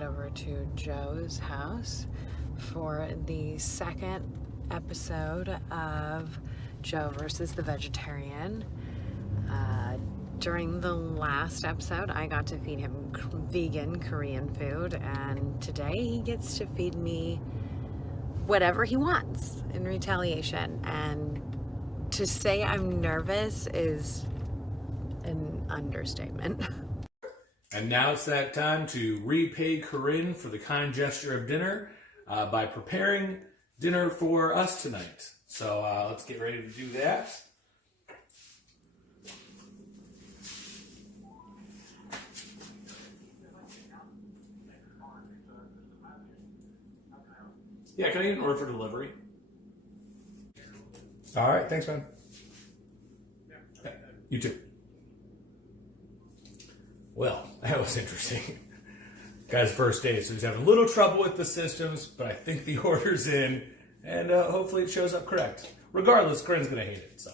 headed over to Joe's house for the second episode of Joe versus the Vegetarian. During the last episode, I got to feed him vegan Korean food, and today he gets to feed me whatever he wants in retaliation. And to say I'm nervous is an understatement. And now it's that time to repay Corrinne for the kind gesture of dinner by preparing dinner for us tonight. So let's get ready to do that. Yeah, can I get an order for delivery? All right, thanks, man. Yeah, you too. Well, that was interesting. Guy's first day, so he's having a little trouble with the systems, but I think the order's in, and hopefully it shows up correct. Regardless, Corinne's gonna hate it, so.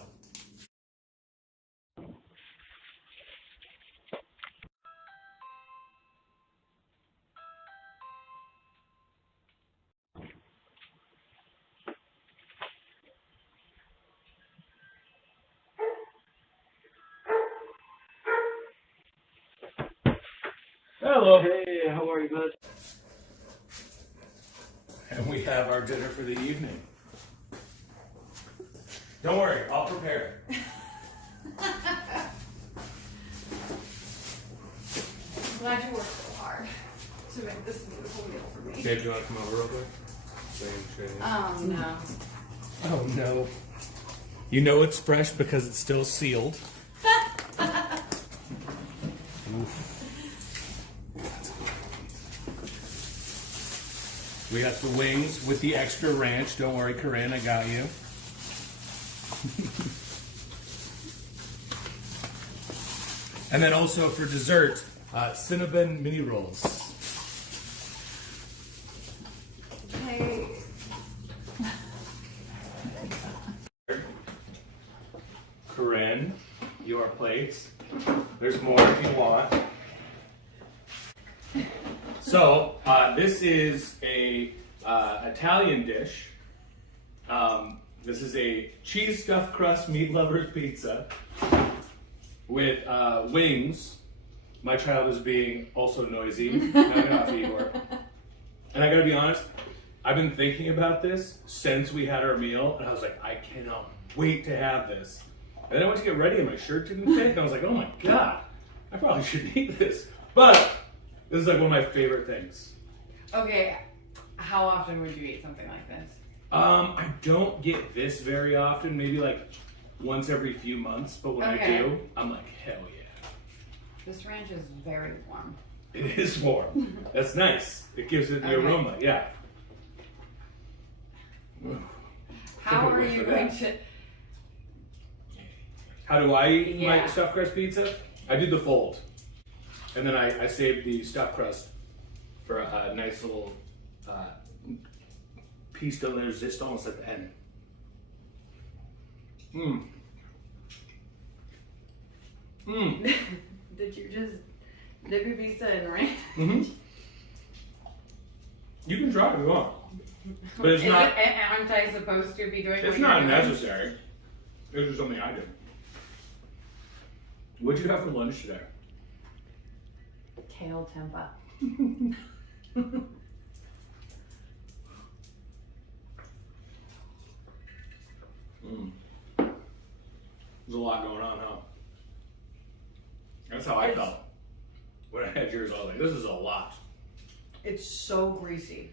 Hello. Hey, how are you, bud? And we have our dinner for the evening. Don't worry, I'll prepare it. I'm glad you worked so hard to make this beautiful meal for me. Babe, do you want to come over real quick? No. Oh no. You know it's fresh because it's still sealed. Oof. We got the wings with the extra ranch. Don't worry, Corrinne, I got you. And then also for dessert, Cinnabon mini rolls. Hey. Corrinne, your plates. There's more if you want. So this is a Italian dish. This is a cheese stuffed crust meat lovers pizza with wings. My child is being also noisy. Knock it off, Igor. And I gotta be honest, I've been thinking about this since we had our meal, and I was like, I cannot wait to have this. And then I went to get ready, and my shirt didn't fit. And I was like, oh my god, I probably shouldn't eat this. But this is like one of my favorite things. Okay, how often would you eat something like this? I don't get this very often, maybe like once every few months, but when I do, I'm like, hell yeah. This ranch is very warm. It is warm. That's nice. It gives it the aroma, yeah. How are you going to... How do I eat my stuffed crust pizza? I do the fold. And then I save the stuffed crust for a nice little piece de resistance at the end. Mmm. Mmm. Did you just dip your pizza in ranch? Mm-hmm. You can try it if you want. But it's not... Aren't I supposed to be doing It's not necessary. It's just something I do. What'd you have for lunch today? Kale tempeh. There's a lot going on, huh? That's how I felt. When I had yours, I was like, this is a lot. It's so greasy.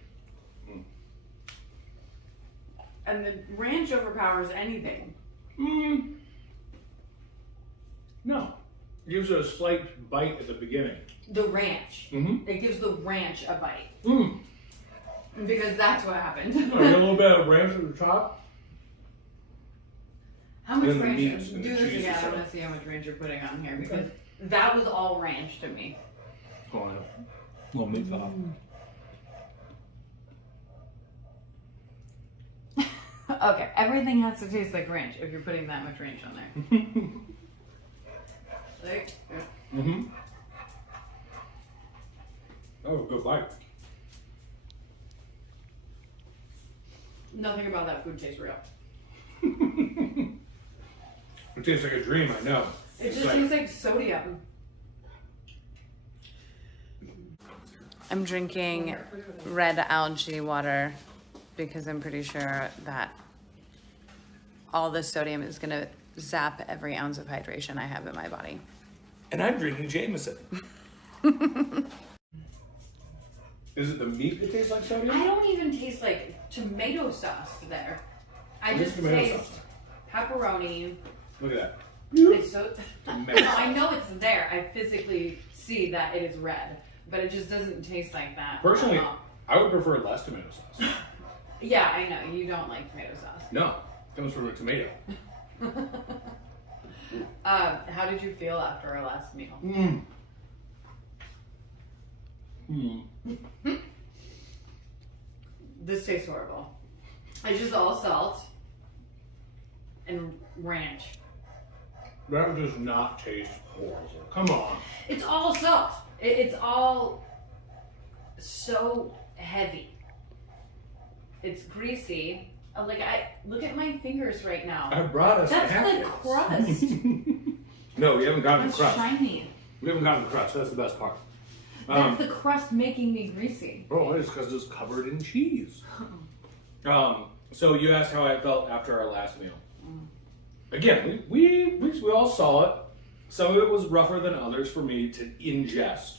And the ranch overpowers anything. No. It gives it a slight bite at the beginning. The ranch. Mm-hmm. It gives the ranch a bite. Mm. Because that's what happened. A little bit of ranch at the top. How much And the ranch? meats and Do the this cheese again. and I want stuff. to see how much ranch you're putting on here because that was all ranch to me. Hold on. Little meat pop. Okay, everything has to taste like ranch if you're putting that much ranch on there. Mm-hmm. That was a good bite. Nothing about that food tastes real. It tastes like a dream, I know. It just tastes like sodium. I'm drinking red algae water because I'm pretty sure that all the sodium is going to zap every ounce of hydration I have in my body. And I'm drinking Jameson. Is it the meat that tastes like sodium? I don't even taste like tomato sauce there. I What is just tomato taste sauce? pepperoni. Look at that. It's so. Tomato No, I know it's there. I physically see that it is red, but it just doesn't taste like that. Personally, I would prefer less tomato sauce. Yeah, I know you don't like tomato sauce. No, it comes from a tomato. How did you feel after our last meal? This tastes horrible. It's just all salt and ranch. That does not taste horrible. Come on. It's all salt. It's all so heavy. It's greasy. Like I look at my fingers right now. I brought us That's napkins. the crust. No, we haven't gotten That's the crust. shiny. We haven't gotten the crust. That's the best part. That's the crust making me greasy. Oh, it's because it's covered in cheese. So you asked how I felt after our last meal. Again, we all saw it. Some of it was rougher than others for me to ingest.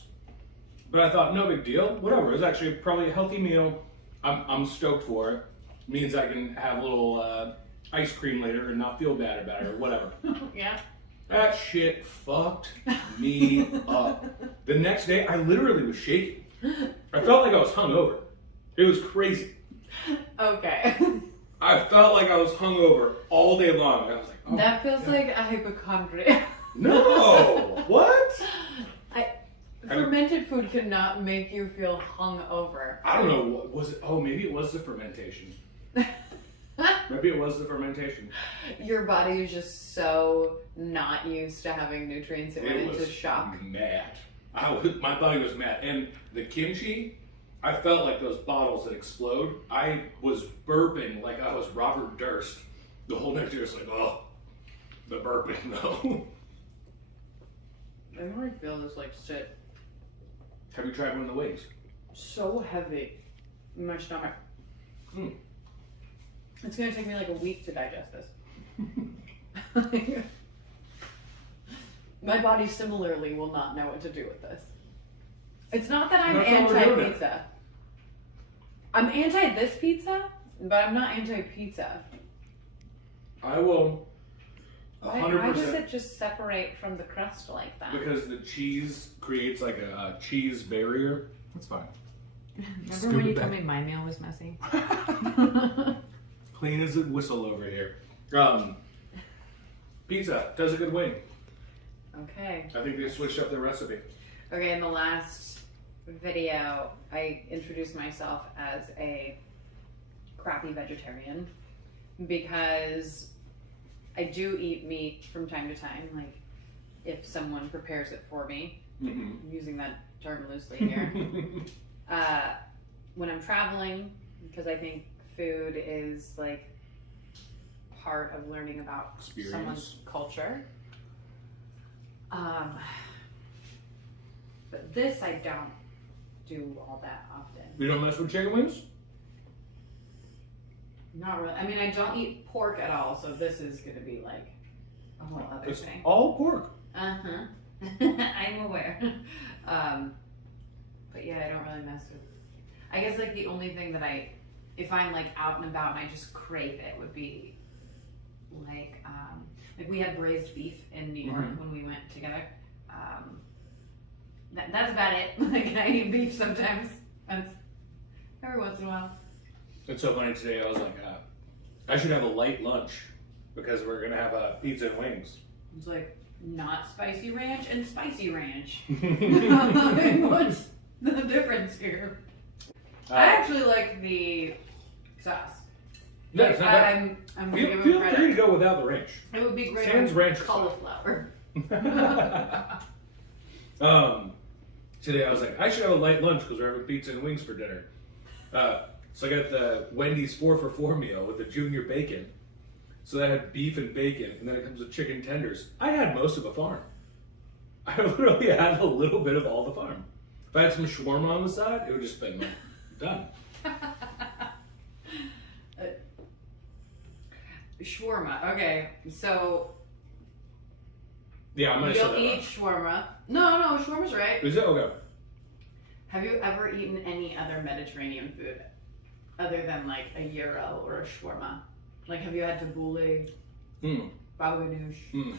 But I thought, no big deal. Whatever. It was actually probably a healthy meal. I'm stoked for it. Means I can have a little ice cream later and not feel bad about it or whatever. Yeah. That shit fucked me up. The next day, I literally was shaking. I felt like I was hungover. It was crazy. Okay. I felt like I was hungover all day long. I was like, oh, That feels like a hypochondria. no. What? Fermented food cannot make you feel hungover. I don't know. What was it? Oh, maybe it was the fermentation. Maybe it was the fermentation. Your body is just so not used to having nutrients. It went It into was shock. mad. My body was mad. And the kimchi, I felt like those bottles that explode. I was burping like I was Robert Durst. The whole next year was like, oh, the burping though. I really feel this like shit. Have you tried one of the wings? So heavy in my stomach. Mm. It's gonna take me like a week to digest this. My body similarly will not know what to do with this. It's not that I'm That's how we're doing it. anti-pizza. I'm anti this pizza, but I'm not anti-pizza. I will Why 100%. does it just separate from the crust like that? Because the cheese creates like a cheese barrier. That's fine. Remember Scoop when it you back. told me my meal was messy? Clean as a whistle over here. Pizza does a good wing. Okay. I think they switched up their recipe. Okay, in the last video, I introduced myself as a crappy vegetarian because I do eat meat from time to time, like if someone prepares it for me. Mm-hmm. I'm using that term loosely here. When I'm traveling, because I think food is like part of learning about Experience. someone's culture. But this I don't do all that often. You don't mess with chicken wings? Not really. I mean, I don't eat pork at all, so this is going to be like a whole other It's thing. all pork. Uh-huh. I'm aware. But yeah, I don't really mess with. I guess like the only thing that if I'm like out and about and I just crave it, would be like we had braised beef in New York when we went together. That's about it. Like I eat beef sometimes. That's every once in a while. It's so funny today. I was like, I should have a light lunch because we're gonna have a pizza and wings. It's like not spicy ranch and spicy ranch. What's the difference here? I actually like the sauce. No, it's not bad. I'm Feel, giving feel credit. free to go without the ranch. It would be great Sans on ranch. cauliflower. Today I was like, I should have a light lunch because we're having pizza and wings for dinner. So I got the Wendy's 4 for $4 meal with the junior bacon. So that had beef and bacon, and then it comes with chicken tenders. I had most of a farm. I literally had a little bit of all the farm. If I had some shawarma on the side, it would just been like, done. Shawarma. Okay, so Yeah, I'm gonna shut you'll that eat up. shawarma. No, shawarma's right. Is it? Okay. Have you ever eaten any other Mediterranean food other than like a gyro or a shawarma? Like, have you had tabbouleh, baba ganoush?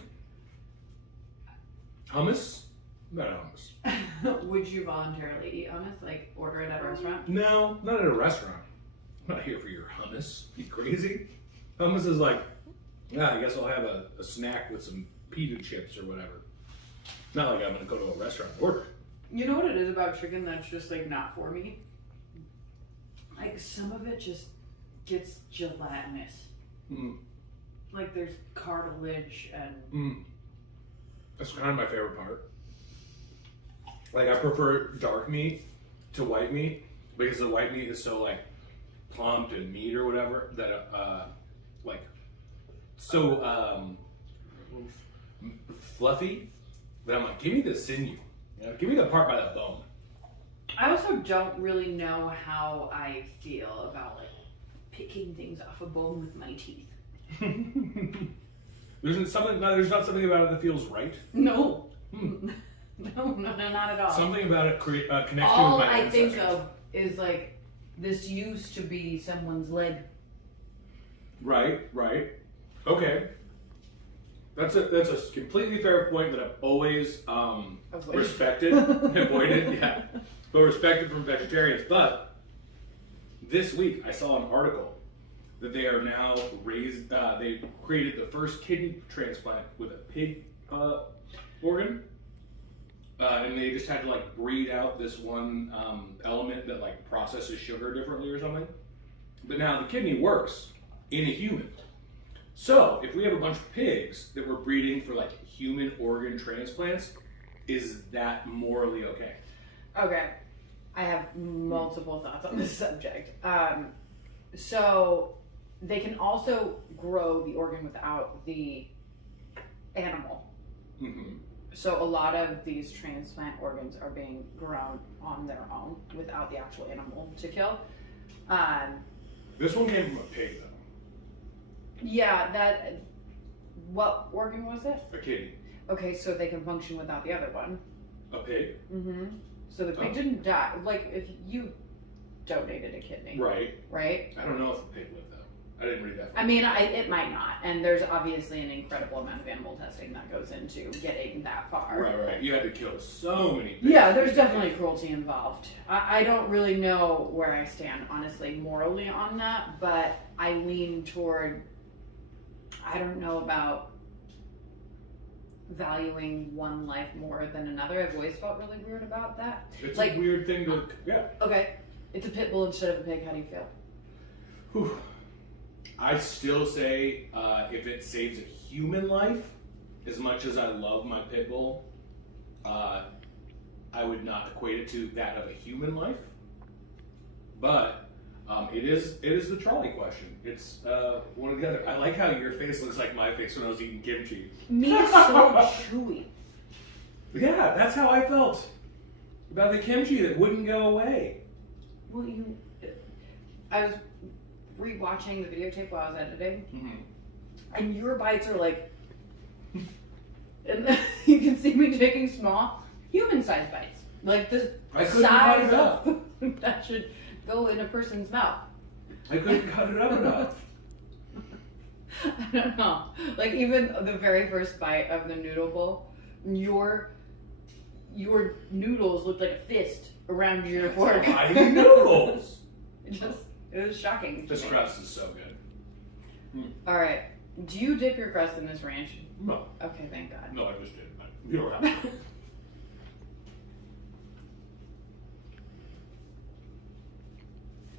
Hummus? Not hummus. Would you voluntarily eat hummus? Like, order it at a restaurant? No, not at a restaurant. I'm not here for your hummus. You crazy? Hummus is like, yeah, I guess I'll have a snack with some pita chips or whatever. Not like I'm gonna go to a restaurant and order. You know what it is about chicken that's just like not for me? Like, some of it just gets gelatinous. Like, there's cartilage and That's kind of my favorite part. Like, I prefer dark meat to white meat because the white meat is so like plump and meat or whatever that like so fluffy that I'm like, give me the sinew. You know, give me the part by the bone. I also don't really know how I feel about like picking things off a bone with my teeth. There's not something about it that feels right. No. No, not at all. Something about it connects me with All my I ancestors. think of is like, this used to be someone's leg. Right. Okay. That's a completely fair point that I've always respected, avoided, yeah, but respected from vegetarians. But this week I saw an article that they are now they created the first kidney transplant with a pig organ. And they just had to like breed out this one element that like processes sugar differently or something. But now the kidney works in a human. So if we have a bunch of pigs that we're breeding for like human organ transplants, is that morally okay? Okay, I have multiple thoughts on this subject. So they can also grow the organ without the animal. So a lot of these transplant organs are being grown on their own without the actual animal to kill. This one came from a pig though. Yeah, what organ was it? A kidney. Okay, so they can function without the other one. A pig? So the pig didn't die. Like, if you donated a kidney. Right? I don't know if the pig lived though. I didn't read that. I mean, it might not. And there's obviously an incredible amount of animal testing that goes into getting that far. Right. You had to kill so many pigs. Yeah, there's definitely cruelty involved. I don't really know where I stand, honestly, morally on that, but I lean toward, I don't know about valuing one life more than another. I've always felt really weird about that. It's like, a weird thing to, yeah. Okay, it's a pit bull instead of a pig. How do you feel? Whew. I still say if it saves a human life, as much as I love my pit bull, I would not equate it to that of a human life. But it is the trolley question. It's one or the other. I like how your face looks like my face when I was eating kimchi. Meat is so chewy. Yeah, that's how I felt about the kimchi that wouldn't go away. Well, I was rewatching the videotape while I was editing, and your bites are like, and you can see me taking small, human-sized bites, like the size of food that should go in a person's mouth. I couldn't cut it up enough. I don't know. Like, even the very first bite of the noodle bowl, your noodles looked like a fist around your fork. Tiny noodles. It was shocking. This crust is so good. All right. Do you dip your crust in this ranch? No. Okay, thank God. No, I just did. You don't have to.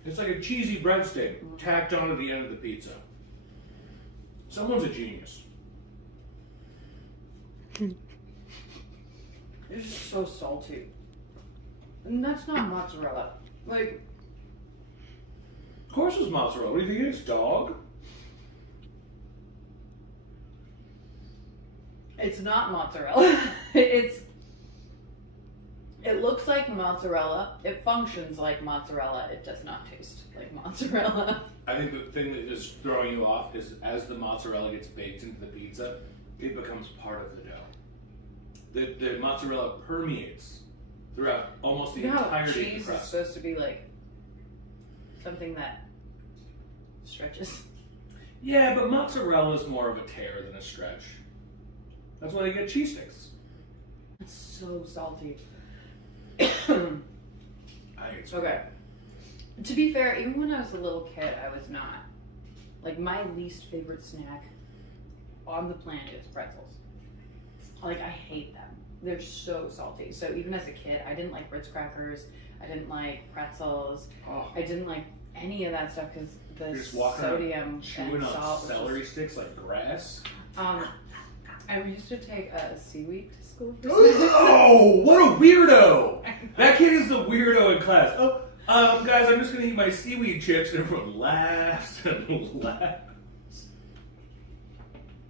It's like a cheesy breadstick tacked on at the end of the pizza. Someone's a genius. It's just so salty. And that's not mozzarella. Like, Of course it's mozzarella. What do you think it is, dog? It's not mozzarella. It looks like mozzarella. It functions like mozzarella. It does not taste like mozzarella. I think the thing that is throwing you off is as the mozzarella gets baked into the pizza, it becomes part of the dough. The mozzarella permeates throughout almost the You know how entirety of cheese the is crust. supposed to be like something that stretches. Yeah, but mozzarella is more of a tear than a stretch. That's why they get cheese sticks. It's so salty. I think it's Okay. To be fair, even when I was a little kid, I was not. Like, my least favorite snack on the planet is pretzels. Like, I hate them. They're so salty. So even as a kid, I didn't like Ritz crackers. I didn't like pretzels. Oh. I didn't like any of that stuff because You're the just walking sodium around chewing and on salt was celery sticks like grass. I used to take a seaweed to school for Oh, what a weirdo! That kid is the weirdo in class. Oh, guys, I'm just gonna eat my seaweed chips, and everyone laughs and laughs.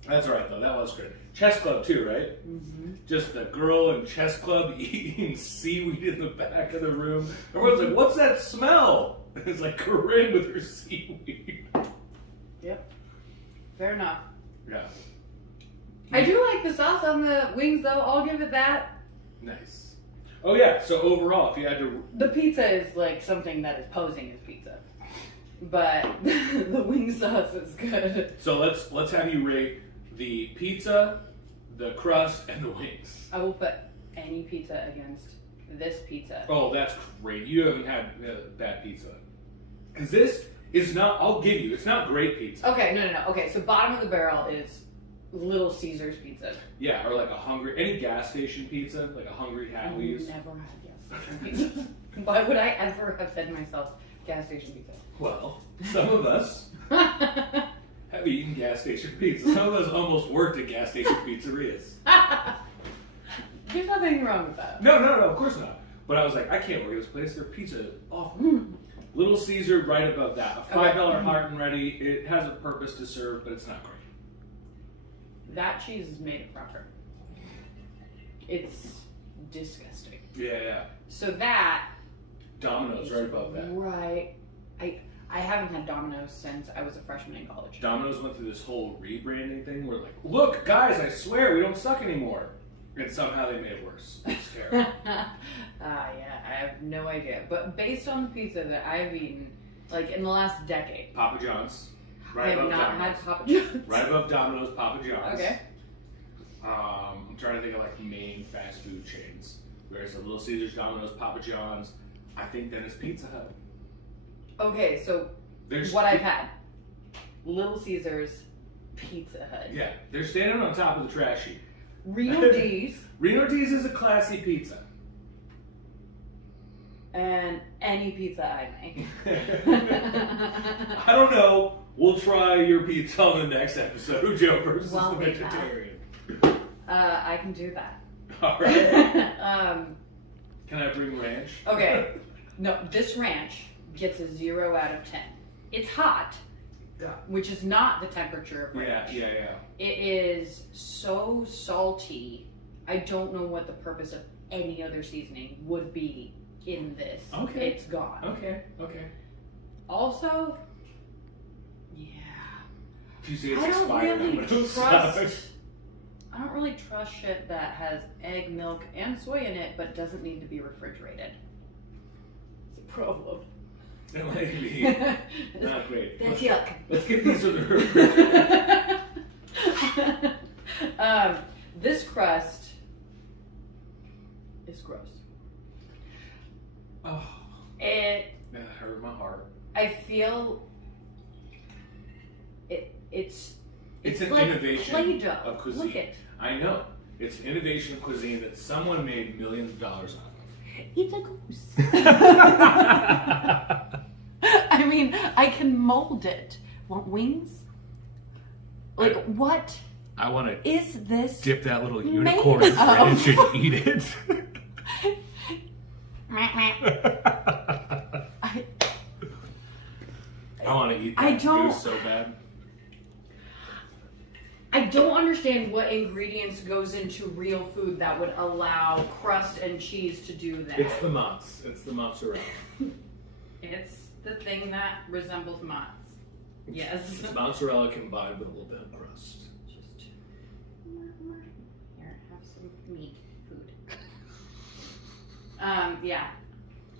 That's all right though. That was good. Chess club too, right? Mm-hmm. Just the girl in chess club eating seaweed in the back of the room. Everyone's like, "What's that smell?" It's like Corrinne with her seaweed. Yep. Fair enough. Yeah. I do like the sauce on the wings, though. I'll give it that. Nice. Oh yeah. So overall, if you had to, The pizza is like something that is posing as pizza, but the wing sauce is good. so let's have you rate the pizza, the crust, and the wings. I will put any pizza against this pizza. Oh, that's great. You haven't had bad pizza. Because this is not, I'll give you, it's not great pizza. Okay, no. Okay, so bottom of the barrel is Little Caesars pizza. Yeah, or like any gas station pizza, like a Hungry I've Howie's. never had gas station pizza. Why would I ever have fed myself gas station pizza? Well, some of us have eaten gas station pizza. Some of us almost worked at gas station pizzerias. There's nothing wrong with that. No, of course not. But I was like, I can't work at this place. Their pizza, Little Caesar right above that. A $5 hot and ready. It has a purpose to serve, but it's not great. That cheese is made of proper. It's disgusting. Yeah. So that Domino's right above that. Right. I haven't had Domino's since I was a freshman in college. Domino's went through this whole rebranding thing where like, look, guys, I swear we don't suck anymore. And somehow they made it worse. It's terrible. Yeah, I have no idea. But based on the pizza that I've eaten, like in the last decade, Papa John's. I Right have above not Domino's. had Papa John's. Right above Domino's, Papa John's. Okay. I'm trying to think of like main fast food chains. There's a Little Caesars, Domino's, Papa John's. I think then it's Pizza Hut. Okay, so There's what I've had: Little Caesars, Pizza Hut, Yeah, they're standing on top of the trash heap. Reno D's, Reno D's is a classy pizza. and any pizza I make. I don't know. We'll try your pizza on the next episode, Joe versus Well, the we vegetarian. I can do that. All right. Can I bring ranch? Okay. No, this ranch gets a 0 out of 10. It's hot, Yeah. which is not the temperature of ranch. Yeah. It is so salty. I don't know what the purpose of any other seasoning would be in this. Okay. It's gone. Okay. Also, yeah. If you see it's I don't expired, really I'm gonna trust. I don't really trust shit that has egg, milk, and soy in it, but doesn't need to be refrigerated. It's a problem. It might be not great. That's yuck. Let's get these in the refrigerator. This crust is gross. Oh, It. that hurt my heart. I feel. It's It's an like innovation Play-Doh. of cuisine. Look it. I know. It's an innovation of cuisine that someone made millions of dollars off of. It's a goose. I mean, I can mold it. Want wings? Like, what I want to is this? dip that little made unicorn in of? ranch and eat it. I want to eat I that don't- goose so bad. I don't understand what ingredients goes into real food that would allow crust and cheese to do that. It's the mozz. It's the mozzarella. It's the thing that resembles mozz. Yes. It's mozzarella combined with a little bit of crust. Just here, have some meat food. Yeah.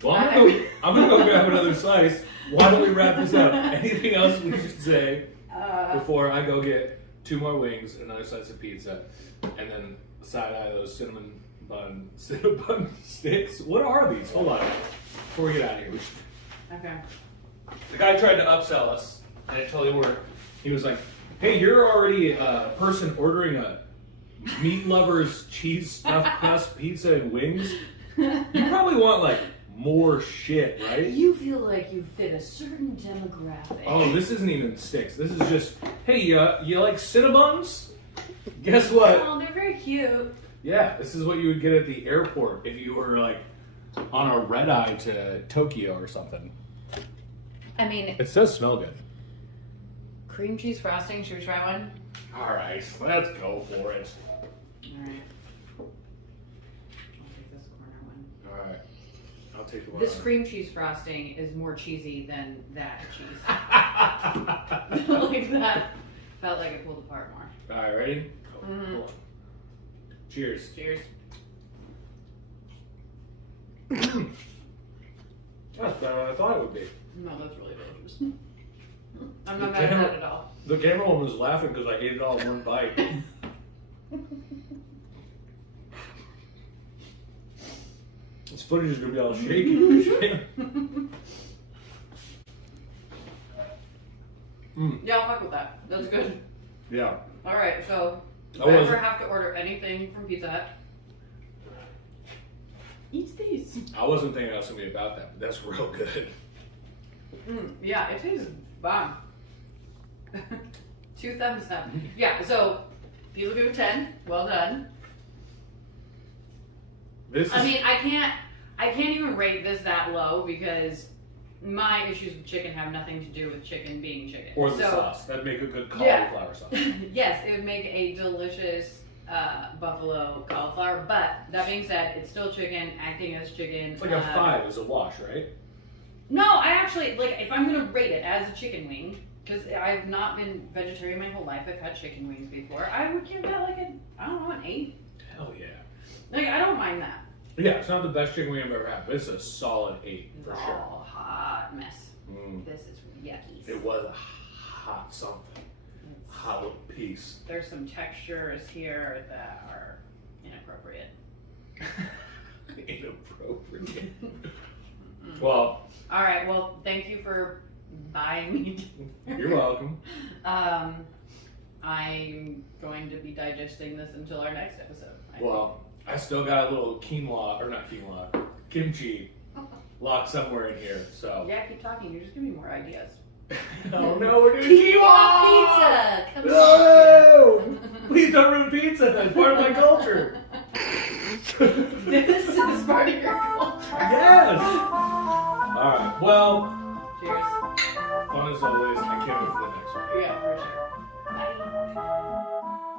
Well, I'm gonna go grab another slice. Why don't we wrap this up? Anything else we should say before I go get 2 more wings, another slice of pizza, and then side eye those cinnamon bun sticks? What are these? Hold on. Before we get out of here, Okay. the guy tried to upsell us, and I told him he was like, "Hey, you're already a person ordering a meat lover's cheese stuffed crust pizza and wings. You probably want like more shit, right?" You feel like you fit a certain demographic. Oh, this isn't even sticks. This is just, hey, you like Cinnabons? Guess what? Oh, they're very cute. Yeah, this is what you would get at the airport if you were like on a red eye to Tokyo or something. I mean, It does smell good. cream cheese frosting. Should we try one? All right, let's go for it. All right. I'll take this corner one. All right, I'll take the one. This cream cheese frosting is more cheesy than that cheese. Like that. Felt like it pulled apart more. All right, ready? Hold on. Cheers. Cheers. That's better than I thought it would be. No, that's really delicious. I'm not mad at that at all. The camerawoman was laughing because I ate it all in one bite. This footage is gonna be all shaky. Yeah, I'll fuck with that. That's good. Yeah. Alright, so if I I ever wasn't- have to order anything from Pizza Hut, eat these. I wasn't thinking I was gonna be about that, but that's real good. Yeah, it tastes bomb. 2 thumbs up. Yeah, so Pizza Goo 10, well done. This is I mean, I can't even rate this that low because my issues with chicken have nothing to do with chicken being chicken. or the So, sauce. That'd make a good Yeah. cauliflower sauce. Yes, it would make a delicious buffalo cauliflower. But that being said, it's still chicken, acting as chicken. It's like a 5 is a wash, right? No, I actually like if I'm gonna rate it as a chicken wing, because I've not been vegetarian my whole life. I've had chicken wings before. I would give that like an 8. Hell yeah. Like I don't mind that. Yeah, it's not the best chicken wing I've ever had, but it's a solid 8 for It's sure. all hot mess. Mm. This is yucky. It was a hot something. Hot little piece. There's some textures here that are inappropriate. Inappropriate. Well, All right. Well, thank you for buying me. you're welcome. I'm going to be digesting this until our next episode. I Well, I still got a little quinoa, or not quinoa, kimchi locked somewhere in here, so. think. Yeah, keep talking. You're just giving me more ideas. Oh no, we're doing quinoa! Pizza. Come on. No! Please don't ruin pizza, that's part of my culture. This is part of your culture. Yes! Alright, well, Cheers. fun as always. I can't wait for the next one. Yeah, for sure. Bye.